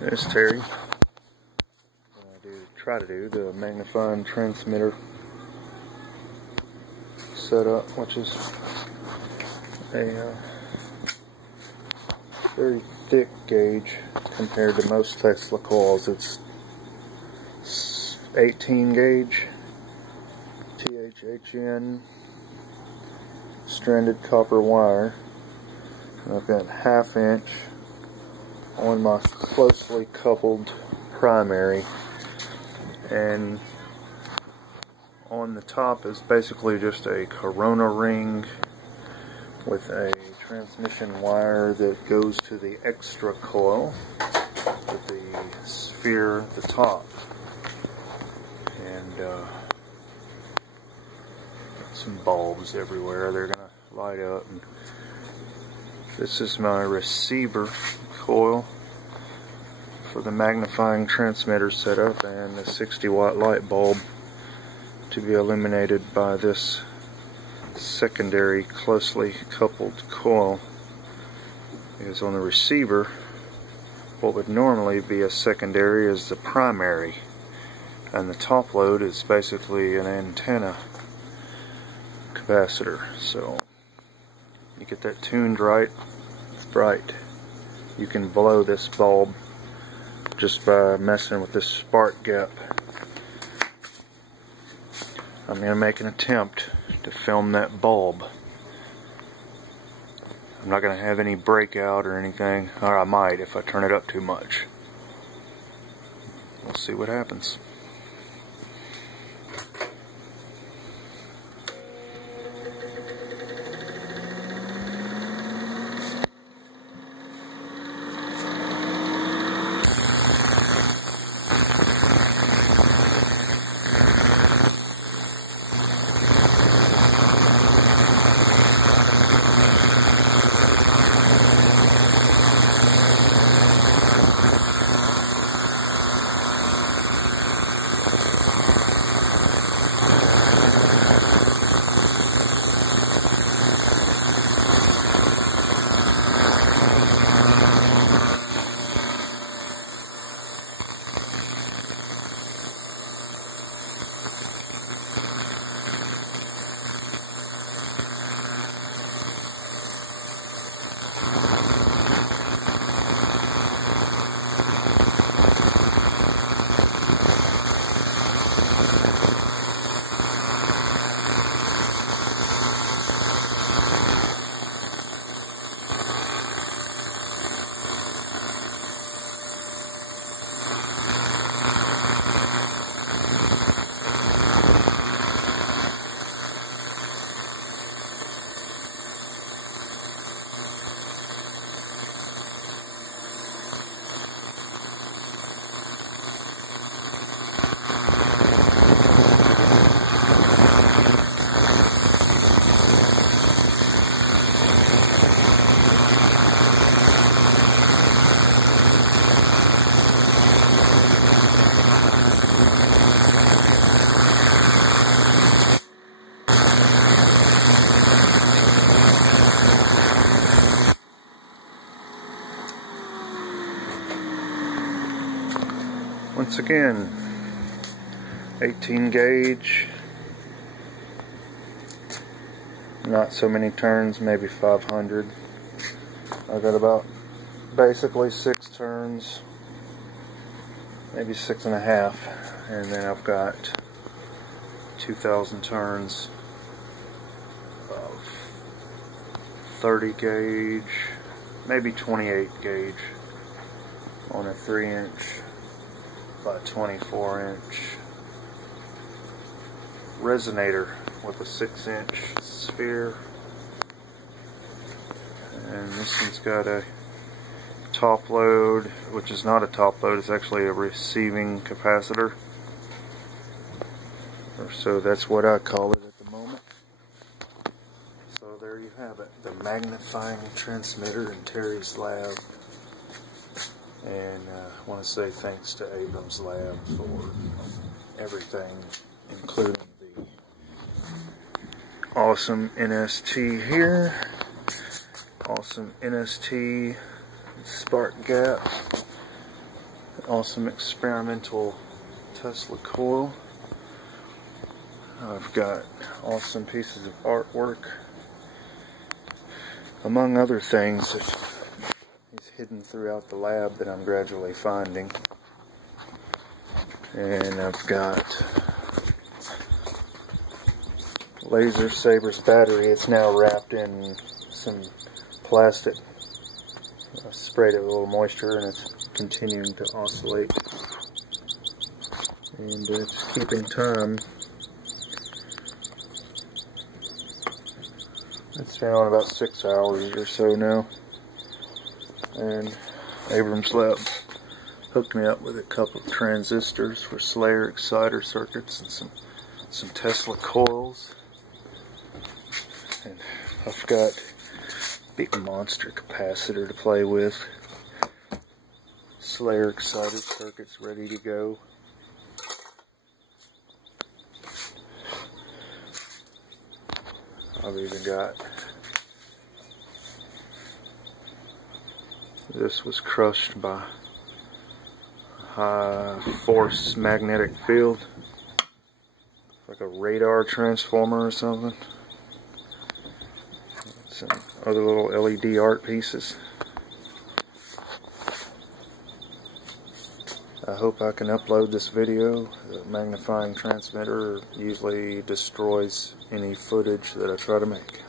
There's Terry. Try to do the magnifying transmitter setup, which is a very thick gauge compared to most Tesla coils. It's 18 gauge THHN stranded copper wire. And I've got 1/2 inch on my closely coupled primary, and on the top is basically just a corona ring with a transmission wire that goes to the extra coil with the sphere at the top, and some bulbs everywhere. They're gonna light up. And this is my receiver coil for the magnifying transmitter setup, and the 60-watt light bulb to be illuminated by this secondary closely coupled coil. Because on the receiver, what would normally be a secondary is the primary, and the top load is basically an antenna capacitor. So you get that tuned right, it's bright. You can blow this bulb just by messing with this spark gap. I'm going to make an attempt to film that bulb. I'm not going to have any breakout or anything, or I might if I turn it up too much. We'll see what happens. Once again, 18 gauge, not so many turns, maybe 500. I got about basically 6 turns, maybe 6.5, and then I've got 2,000 turns of 30 gauge, maybe 28 gauge on a 3-inch by 24-inch resonator with a 6-inch sphere. And this one's got a top load, which is not a top load, it's actually a receiving capacitor. Or so that's what I call it at the moment. So there you have it, the magnifying transmitter in Terry's lab. And I want to say thanks to Abrams Lab for everything, including the awesome NST here, awesome NST spark gap, awesome experimental Tesla coil. I've got awesome pieces of artwork, among other things that is hidden throughout the lab that I'm gradually finding. And I've got Laser Saber's battery. It's now wrapped in some plastic. I sprayed it with a little moisture and it's continuing to oscillate. And it's keeping time. It's been on about 6 hours or so now. And Abrams Lab hooked me up with a couple of transistors for Slayer exciter circuits and some Tesla coils. And I've got a big monster capacitor to play with. Slayer exciter circuits ready to go. I've even got, this was crushed by a high force magnetic field, like a radar transformer or something. Some other little LED art pieces. I hope I can upload this video. The magnifying transmitter usually destroys any footage that I try to make.